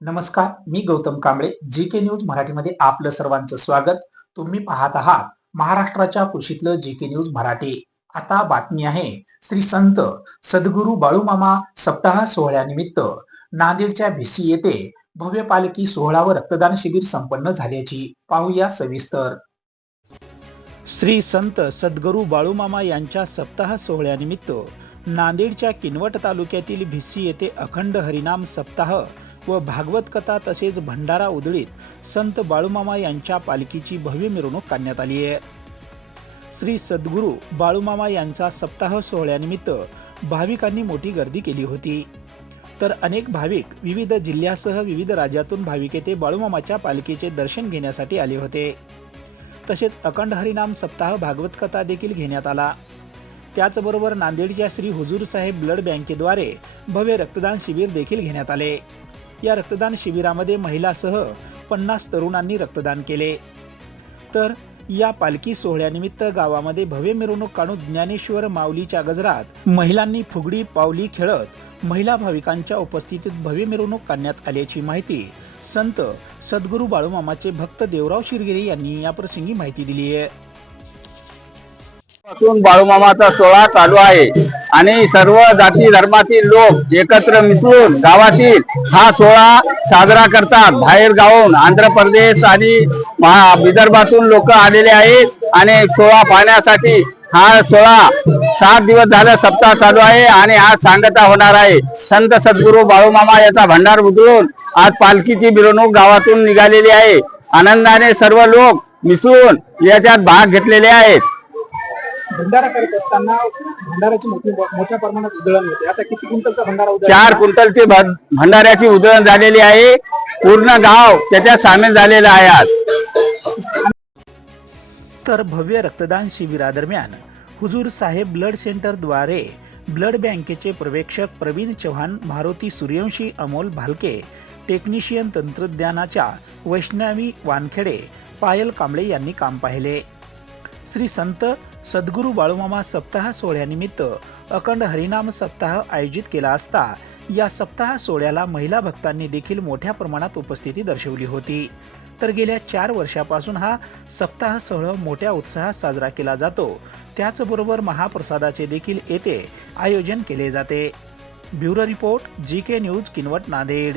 नमस्कार मी Gautam Kamble G K news मराठीमध्ये आपलं सर्वांचं स्वागत. तुम्ही पाहत आहात महाराष्ट्राच्या कुशीतलं जी के न्यूज मराठी. आता बातमी आहे श्री संत सद्गुरू बाळूमामा सप्ताह सोहळ्यानिमित्त नांदेडच्या भिसी येथे भव्य पालखी सोहळा व रक्तदान शिबिर संपन्न झाल्याची पाहूया सविस्तर. श्री संत सद्गुरू बाळूमामा यांच्या सप्ताह सोहळ्यानिमित्त नांदेडच्या किनवट तालुक्यातील भिसी येथे अखंड हरिनाम सप्ताह व भागवत कथा तसेच भंडारा उधळीत संत बाळूमामा यांच्या पालखीची भव्य मिरवणूक काढण्यात आली आहे. श्री सद्गुरू बाळूमामा यांचा सप्ताह सोहळ्यानिमित्त भाविकांनी मोठी गर्दी केली होती. तर अनेक भाविक विविध जिल्ह्यासह विविध राज्यातून भाविक येथे बाळूमामाच्या पालखीचे दर्शन घेण्यासाठी आले होते. तसेच अखंड हरिनाम सप्ताह भागवत कथा देखील घेण्यात आला. त्याचबरोबर नांदेडच्या श्री हुजूर साहेब ब्लड बँकेद्वारे भव्य रक्तदान शिबिर देखील घेण्यात आले. या रक्तदान शिबिरामध्ये महिलासह पन्नास तरुणांनी रक्तदान केले. तर या पालखी सोहळ्यानिमित्त गावामध्ये भव्य मिरवणूक काढून ज्ञानेश्वर माऊलीच्या गजरात महिलांनी फुगडी पावली खेळत महिला भाविकांच्या उपस्थितीत भव्य मिरवणूक काढण्यात आल्याची माहिती संत सद्गुरू बाळूमामाचे भक्त देवराव शिरगिरे यांनी या प्रसंगी माहिती दिली आहे. पासून बाळूमामाचा सोहळा चालू आहे. आणि सर्व जाती धर्मातील लोक एकत्र मिसळून गावातील हा सोहळा साजरा करतात. बाहेर गावून आंध्र प्रदेश आणि विदर्भातून लोक आलेले आहेत. आणि सोहळा पाहण्यासाठी हा सोहळा सात दिवस झालं सप्ताह चालू आहे आणि आज सांगता होणार आहे. संत सद्गुरू बाळूमामा याचा भंडार उधळून आज पालखीची मिरवणूक गावातून निघालेली आहे. आनंदाने सर्व लोक मिसळून याच्यात भाग घेतलेले आहेत. भंडारा करत असताना भंडाराची मोठी मोठ्या प्रमाणात उधळण होते. असा किती क्विंटलचा भंडारा? चार क्विंटलची भंडाऱ्याची उधळण झालेली आहे. पूर्ण गाव त्याच्यात सामील झालेलं आहे आज. तर भव्य रक्तदान शिबिरादरम्यान हुजूर साहेब ब्लड सेंटरद्वारे ब्लड बँकेचे पर्यवेक्षक प्रवीण चव्हाण मारुती सूर्यवंशी अमोल भालके टेक्निशियन तंत्रज्ञानाच्या वैष्णवी वानखेडे पायल कांबळे यांनी काम पाहिले. श्री संत सद्गुरू बाळूमामा सप्ताह सोहळ्यानिमित्त अखंड हरिनाम सप्ताह आयोजित केला असता या सप्ताह सोहळ्याला महिला भक्तांनी देखील मोठ्या प्रमाणात उपस्थिती दर्शवली होती. तर गेल्या चार वर्षापासून हा सप्ताह सोहळा मोठ्या उत्साहात साजरा केला जातो. त्याचबरोबर महाप्रसादाचे देखील येथे आयोजन केले जाते. Bureau report G K news Kinwat Nanded.